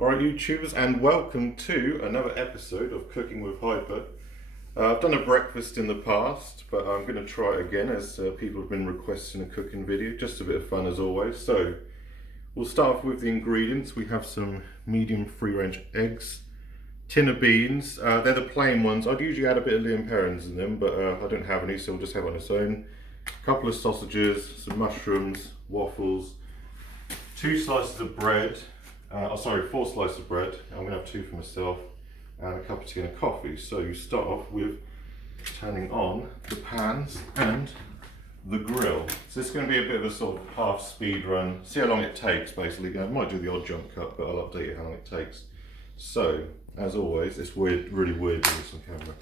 Alright YouTubers, and welcome to another episode of Cooking with Hypa. I've done a breakfast in the past, but I'm going to try it again as people have been requesting a cooking video. Just a bit of fun as always. So we'll start off with the ingredients. We have some medium free range eggs, tin of beans, they're the plain ones. I'd usually add a bit of Liam Perrins in them, but I don't have any, so we'll just have it on its own. A couple of sausages, some mushrooms, waffles, 2 slices of bread. 4 slices of bread. I'm going to have 2 for myself, and a cup of tea and a coffee. So you start off with turning on the pans and the grill. So this is going to be a bit of a sort of half speed run. See how long it takes basically. I might do the odd jump cut, but I'll update you how long it takes. So, as always, it's weird, really weird doing this on camera.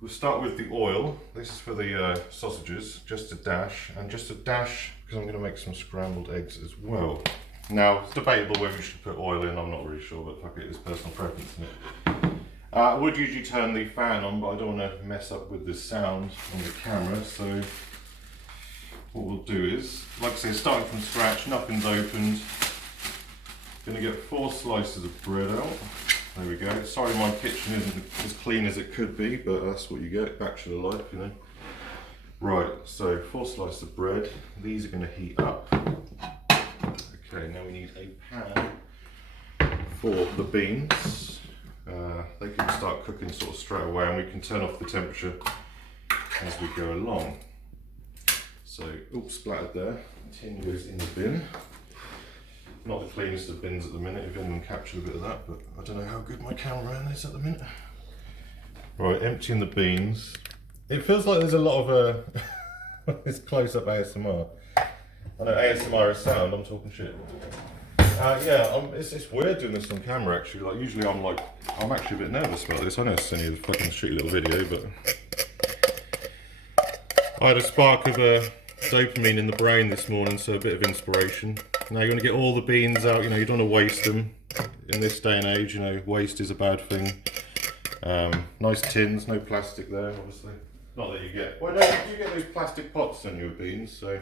We'll start with the oil. This is for the sausages, just a dash, and just a dash because I'm going to make some scrambled eggs as well. Now, it's debatable whether you should put oil in, I'm not really sure, but fuck it, it's personal preference, isn't it? I would usually turn the fan on, but I don't want to mess up with the sound on the camera, so what we'll do is, like I say, starting from scratch, nothing's opened. Gonna get 4 slices of bread out. There we go. Sorry my kitchen isn't as clean as it could be, but that's what you get, bachelor life, you know. Right, so 4 slices of bread. These are gonna heat up. Okay, now we need a pan for the beans. They can start cooking sort of straight away, and we can turn off the temperature as we go along. So, oops, splattered there. Tin goes in the bin. Not the cleanest of bins at the minute, if anyone captured a bit of that, but I don't know how good my cameraman is at the minute. Right, emptying the beans. It feels like there's a lot of this close-up ASMR. I know ASMR is sound, I'm talking shit. It's weird doing this on camera actually. Like usually I'm actually a bit nervous about this. I know it's only a fucking shitty little video, but I had a spark of dopamine in the brain this morning, so a bit of inspiration. Now you're going to get all the beans out, you know, you don't want to waste them. In this day and age, you know, waste is a bad thing. Nice tins, no plastic there, obviously. Not that you get, well no, you get those plastic pots on your beans, so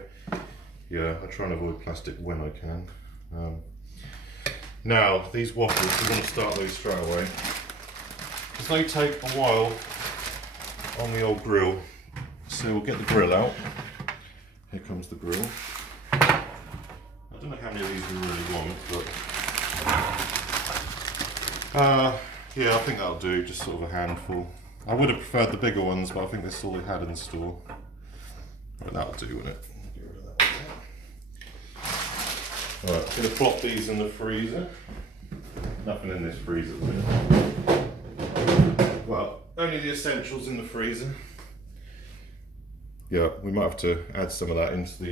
yeah, I try and avoid plastic when I can. Now, these waffles, we're going to start those straight away. Because they take a while on the old grill. So we'll get the grill out. Here comes the grill. I don't know how many of these we really want, but yeah, I think that'll do, just sort of a handful. I would have preferred the bigger ones, but I think that's all they had in the store. Right, that'll do, won't it? Get rid of that one. Right, I'm going to plop these in the freezer. Nothing in this freezer at the minute. Well, only the essentials in the freezer. Yeah, we might have to add some of that into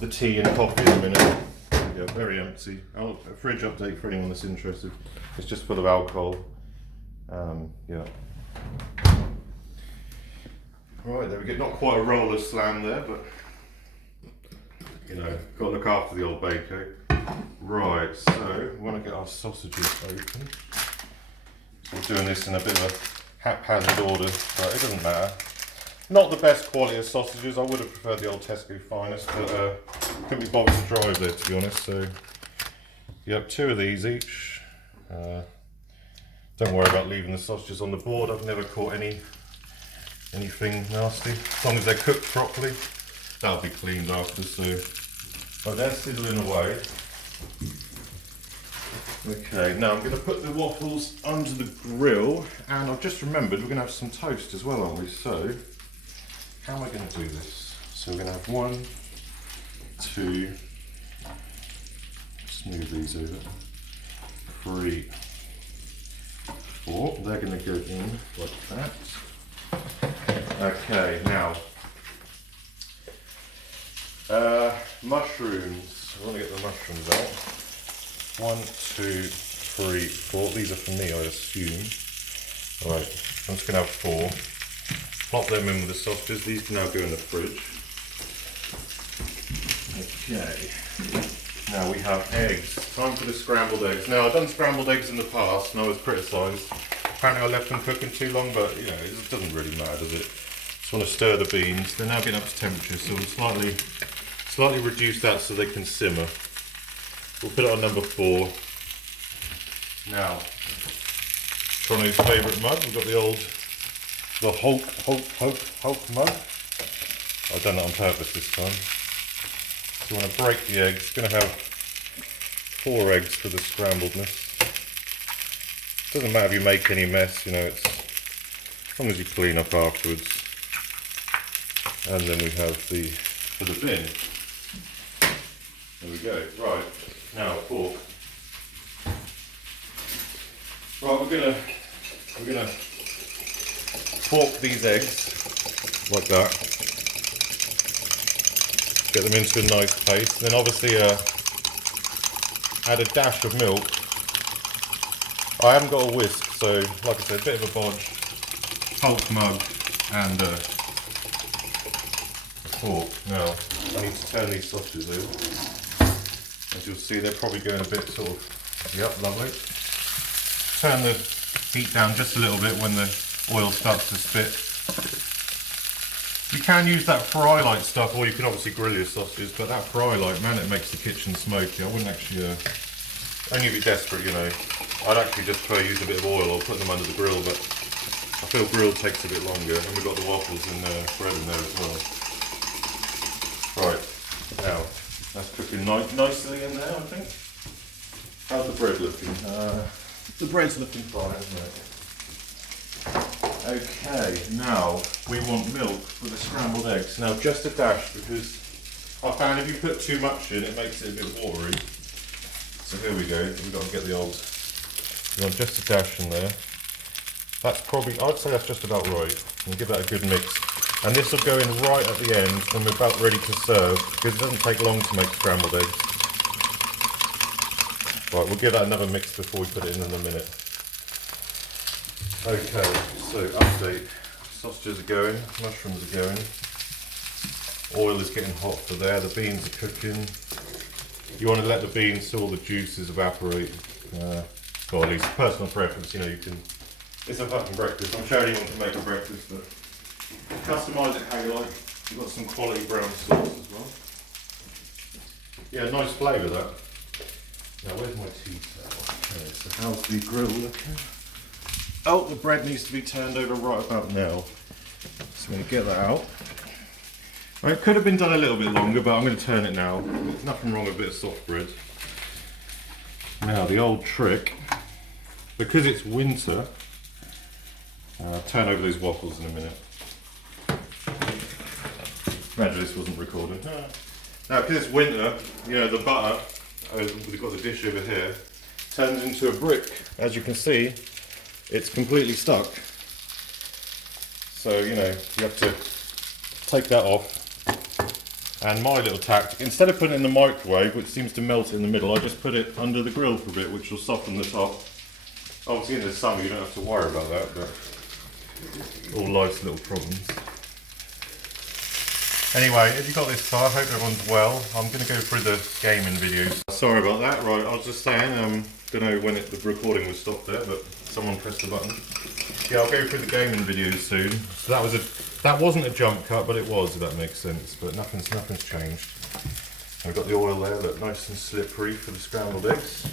the tea and coffee in a minute. Yeah, very empty. A fridge update for anyone that's interested. It's just full of alcohol. Yeah. Right, there we go. Not quite a roller slam there, but you know, got to look after the old bako. Right, so we want to get our sausages open. So we're doing this in a bit of a haphazard order, but it doesn't matter. Not the best quality of sausages. I would have preferred the old Tesco finest, but couldn't be bothered to drive there, to be honest. So, yep, 2 of these each. Don't worry about leaving the sausages on the board. I've never caught anything nasty. As long as they're cooked properly, that'll be cleaned after. So, right, they're sizzling away. Okay, now I'm going to put the waffles under the grill, and I've just remembered we're going to have some toast as well, aren't we? So, how am I going to do this? So we're going to have 1, 2, smooth these over, 3, 4. They're going to go in like that. Okay, now mushrooms. I want to get the mushrooms out. 1, 2, 3, 4. These are for me, I assume. Alright, I'm just going to have 4. Plop them in with the sausages. These can now go in the fridge. Okay. Now we have eggs. Time for the scrambled eggs. Now I've done scrambled eggs in the past and I was criticised. Apparently I left them cooking too long, but you know, it doesn't really matter, does it? Just want to stir the beans. They're now getting up to temperature, so we'll slightly reduce that so they can simmer. We'll put it on number 4. Now, Trono's favourite mug. We've got the Hulk mug. I've done that on purpose this time. So you want to break the eggs. Going to have 4 eggs for the scrambledness. Doesn't matter if you make any mess, you know, it's as long as you clean up afterwards. And then we have for the bin. There we go. Right, now a fork. Right, we're gonna fork these eggs like that. Get them into a nice paste. Then obviously add a dash of milk. I haven't got a whisk, so like I said, a bit of a bodge. Hulk mug and a fork. Now I need to turn these sausages over. As you'll see, they're probably going a bit sort of, yep, lovely. Turn the heat down just a little bit when the oil starts to spit. You can use that fry light stuff, or you can obviously grill your sausages, but that fry light, man, it makes the kitchen smoky. I wouldn't actually, only if you're desperate, you know. I'd actually just use a bit of oil or put them under the grill, but I feel grilled takes a bit longer, and we've got the waffles and bread in there as well. Right, now, that's cooking nicely in there, I think. How's the bread looking? The bread's looking fine, isn't it? Okay, now we want milk for the scrambled eggs. Now just a dash, because I found if you put too much in, it makes it a bit watery. So here we go, we've got to get the old, you want just a dash in there. That's probably, I'd say that's just about right. And give that a good mix. And this will go in right at the end when we're about ready to serve, because it doesn't take long to make scrambled eggs. Right, we'll give that another mix before we put it in a minute. Okay, so update. Sausages are going, mushrooms are going. Oil is getting hot for there, the beans are cooking. You want to let the beans so all the juices evaporate. Or at least personal preference, you know, you can, it's a fucking breakfast. I'm sure anyone can make a breakfast, but customise it how you like. You've got some quality brown sauce as well. Yeah, nice flavour that. Now where's my tea towel? Okay, so how's the grill looking? Oh, the bread needs to be turned over right about now. So I'm going to get that out. Well, it could have been done a little bit longer, but I'm going to turn it now. There's nothing wrong with a bit of soft bread. Now the old trick, because it's winter, I'll turn over those waffles in a minute. Imagine this wasn't recorded. Now because it's winter, you know, the butter, we've got the dish over here, turns into a brick. As you can see, it's completely stuck. So, you know, you have to take that off. And my little tactic, instead of putting it in the microwave, which seems to melt it in the middle, I just put it under the grill for a bit, which will soften the top. Obviously in the summer you don't have to worry about that, but all life's little problems. Anyway, if you got this far, I hope everyone's well. I'm going to go through the gaming videos. Sorry about that, right, I was just saying, don't know when the recording was stopped there, but someone pressed the button. Yeah, I'll go through the gaming videos soon. So that wasn't a jump cut, but it was, if that makes sense. But nothing's changed. We've got the oil there, look, nice and slippery for the scrambled eggs.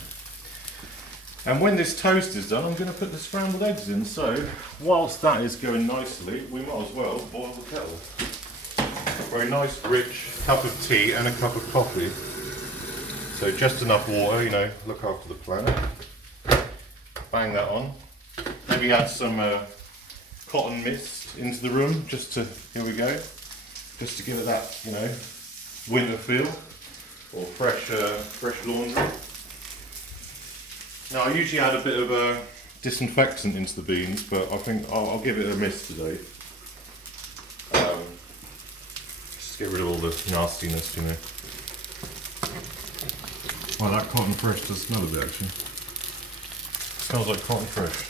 And when this toast is done, I'm going to put the scrambled eggs in. So whilst that is going nicely, we might as well boil the kettle. Very nice, rich cup of tea and a cup of coffee. So just enough water, you know, look after the planet. Bang that on. Maybe add some cotton mist into the room, just to, here we go, just to give it that, you know, winter feel, or fresh laundry. Now I usually add a bit of disinfectant into the beans, but I think I'll give it a miss today. Just get rid of all the nastiness, you know. Well, that cotton fresh does smell a bit actually. Smells like cotton fresh.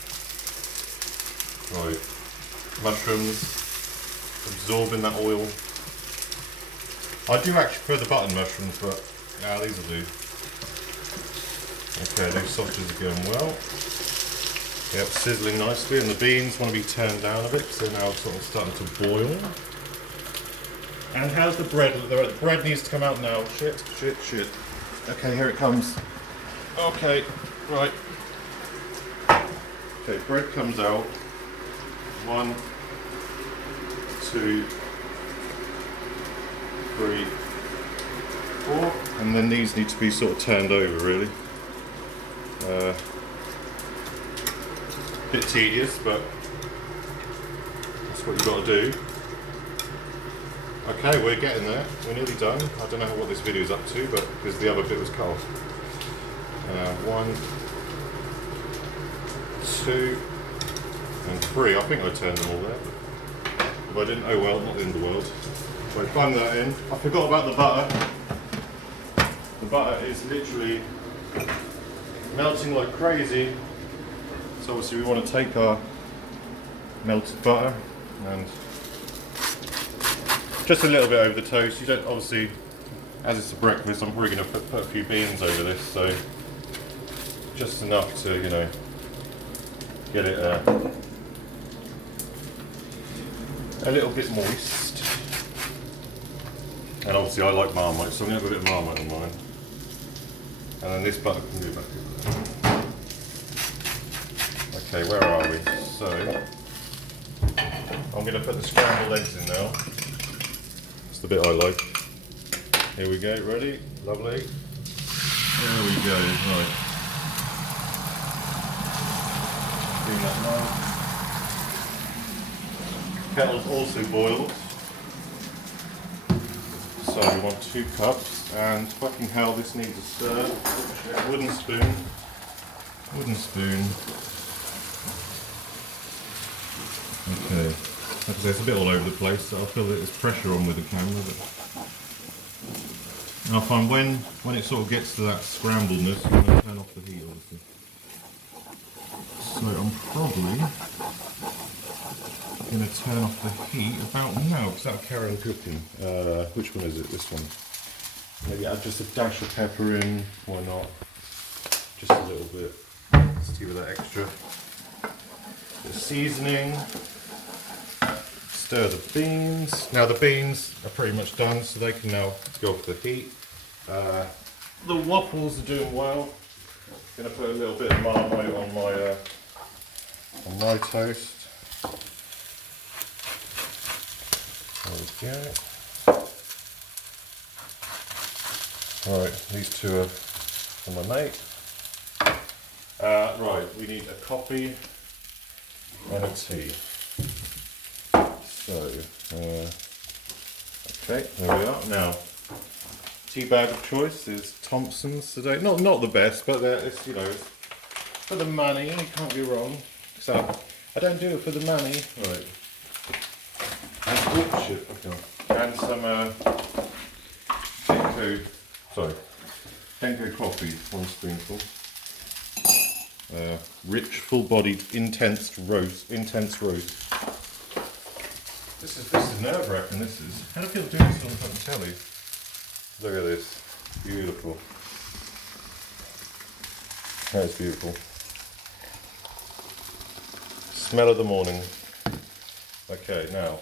Right, mushrooms, absorbing that oil. I do actually prefer the button mushrooms, but yeah, these will do. Okay, those sausages are going well. Yep, sizzling nicely, and the beans want to be turned down a bit because they're now sort of starting to boil. And how's the bread? The bread needs to come out now. Shit. Okay, here it comes. Okay, right. Okay, bread comes out. 1, 2, 3, 4. And then these need to be sort of turned over, really. Bit tedious, but that's what you've got to do. Okay, we're getting there. We're nearly done. I don't know what this video is up to, but because the other bit was cut off. 1, 2, and 3. I think I turned them all there. But if I didn't, oh well, not the end of the world. So I bung that in. I forgot about the butter. The butter is literally melting like crazy. So obviously we want to take our melted butter and just a little bit over the toast. You don't, obviously, as it's a breakfast, I'm probably going to put a few beans over this, so just enough to, you know, get it a little bit moist. And obviously I like Marmite, so I'm going to have a bit of Marmite on mine. And then this butter can go back over there. Okay, where are we? So, I'm going to put the scrambled eggs in now. That's the bit I like. Here we go, ready? Lovely. There we go, right. Doing that now. Kettle's also boiled. So we want 2 cups, and fucking hell, this needs a stir. Wooden spoon. Wooden spoon. Okay, like I say, it's a bit all over the place, so I feel that there's pressure on with the camera. But and I find when it sort of gets to that scrambledness, I'm going to turn off the heat, obviously. So I'm probably going to turn off the heat about now, because that'll carry on cooking. Which one is it? This one. Maybe add just a dash of pepper in. Why not? Just a little bit. Let's give it that extra bit of seasoning. Stir the beans. Now the beans are pretty much done, so they can now go off the heat. The waffles are doing well. I'm going to put a little bit of Marmite on my toast. There we go. Right, these 2 are for my mate. Right, we need a coffee and a tea. So, okay, there we are. Now, tea bag of choice is Thompson's today. Not the best, but it's, you know, it's for the money. You can't be wrong. So I don't do it for the money. Right. And oh shit. Okay. And some Kenko coffee. 1 spoonful. Rich, full-bodied, intense roast. This is nerve-wracking. This is. How do I feel doing this on the fucking telly? Look at this. Beautiful. That's beautiful. Smell of the morning. Okay, now.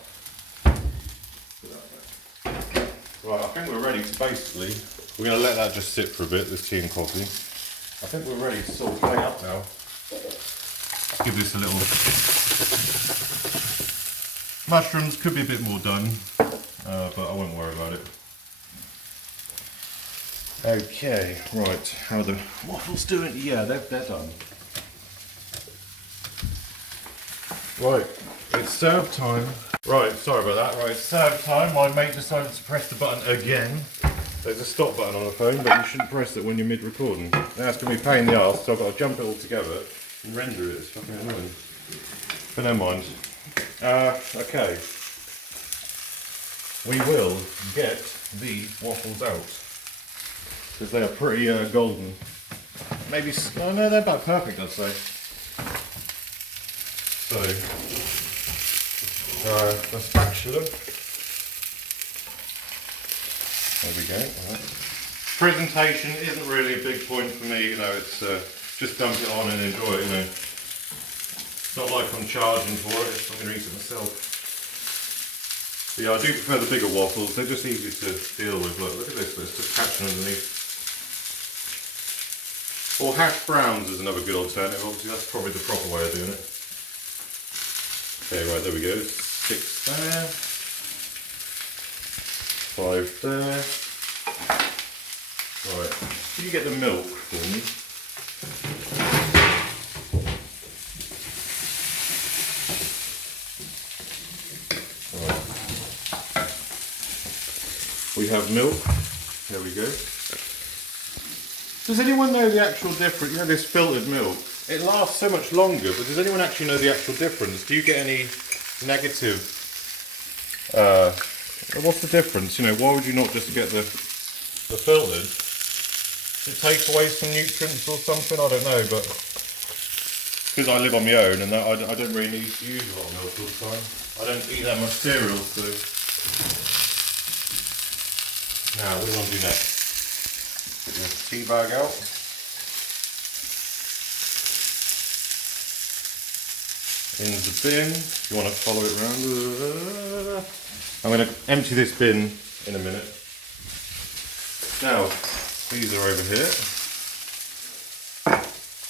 Right, I think we're ready to basically. We're going to let that just sit for a bit. This tea and coffee. I think we're ready to sort of play up now. Give this a little. Mushrooms could be a bit more done, but I won't worry about it. Okay, right. How are the waffles doing? Yeah, they're done. Right, it's serve time. Right, sorry about that. Right, it's serve time. My mate decided to press the button again. There's a stop button on the phone, but you shouldn't press it when you're mid-recording. That's going to be a pain in the arse, so I've got to jump it all together and render it. It's fucking annoying. But never mind. Okay. We will get the waffles out. Because they are pretty golden. Maybe, oh no, they're about perfect, I'd say. So, the spatula. There we go. Right. Presentation isn't really a big point for me, you know, it's just dump it on and enjoy it, you know. It's not like I'm charging for it, I'm going to eat it myself. But yeah, I do prefer the bigger waffles, they're just easy to deal with. Look at this, it's just catching underneath. Or hash browns is another good alternative. Obviously, that's probably the proper way of doing it. Okay, right, there we go. 6 there. 5 there. Right, can you get the milk for me? Right. We have milk. There we go. Does anyone know the actual difference? You know, this filtered milk, it lasts so much longer, but does anyone actually know the actual difference? Do you get any negative, what's the difference? You know, why would you not just get the filtered? Does it take away some nutrients or something? I don't know, but because I live on my own and that, I don't really need to use a lot of milk all the time. I don't eat that much cereal, so. Now, what do you want to do next? Get your tea bag out. In the bin, if you want to follow it around. I'm going to empty this bin in a minute. Now, these are over here.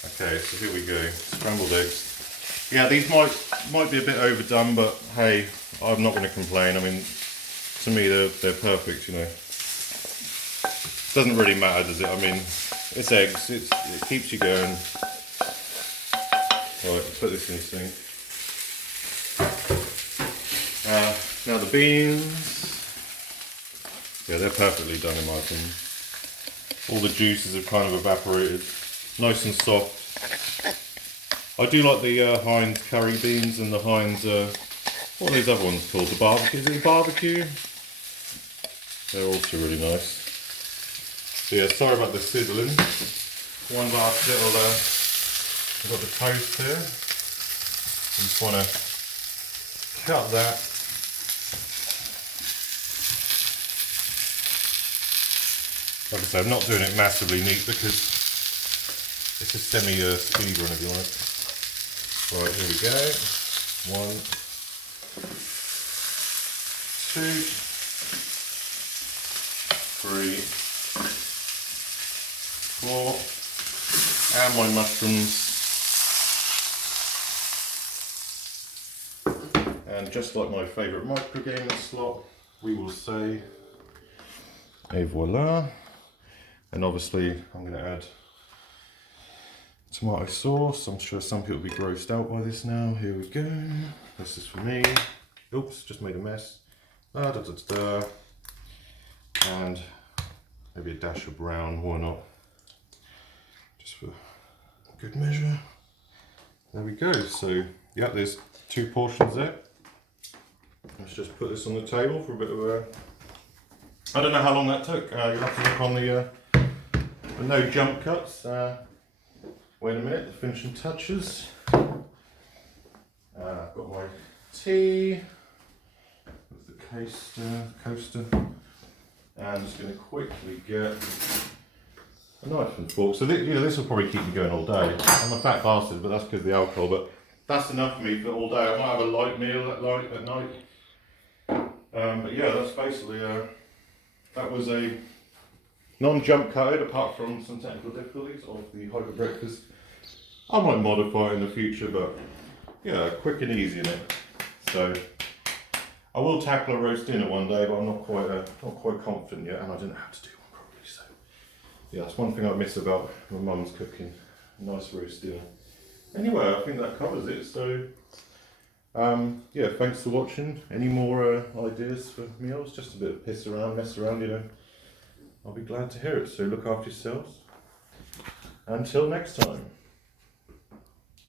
Okay, so here we go. Scrambled eggs. Yeah, these might be a bit overdone, but hey, I'm not going to complain. I mean, to me they're perfect, you know. Doesn't really matter, does it? I mean, it's eggs. It keeps you going. Right, put this in the sink. Now the beans. Yeah, they're perfectly done in my opinion. All the juices have kind of evaporated. Nice and soft. I do like the Heinz curry beans and the Heinz, what are these other ones called? The barbecue? Is it the barbecue? They're also really nice. So yeah, sorry about the sizzling. One last little, I've got the toast here. You just want to cut that. Like I say, I'm not doing it massively neat because it's a semi-speed run if you like. Right, here we go. 1, 2, 3, 4, and my mushrooms. And just like my favourite micro gamer slot, we will say, et voila. And obviously I'm going to add tomato sauce. I'm sure some people will be grossed out by this now. Here we go. This is for me. Oops, just made a mess. And maybe a dash of brown, why not? Just for good measure. There we go. So yeah, there's 2 portions there. Let's just put this on the table for a bit of a... I don't know how long that took. You'll have to look on the no jump cuts. Wait a minute, the finishing touches. I've got my tea with the coaster. And I'm just going to quickly get a knife and fork. So this will probably keep me going all day. I'm a fat bastard, but that's because of the alcohol. But that's enough for me for all day. I might have a light meal at night. But yeah, that's basically that was a non-jump code, apart from some technical difficulties of the Hypa breakfast. I might modify it in the future, but yeah, quick and easy in it. So I will tackle a roast dinner one day, but I'm not quite confident yet, and I don't know how to do one properly. So yeah, that's one thing I miss about my mum's cooking. A nice roast dinner. Anyway, I think that covers it. So yeah, thanks for watching. Any more ideas for meals? Just a bit of mess around, you know. I'll be glad to hear it. So look after yourselves. Until next time.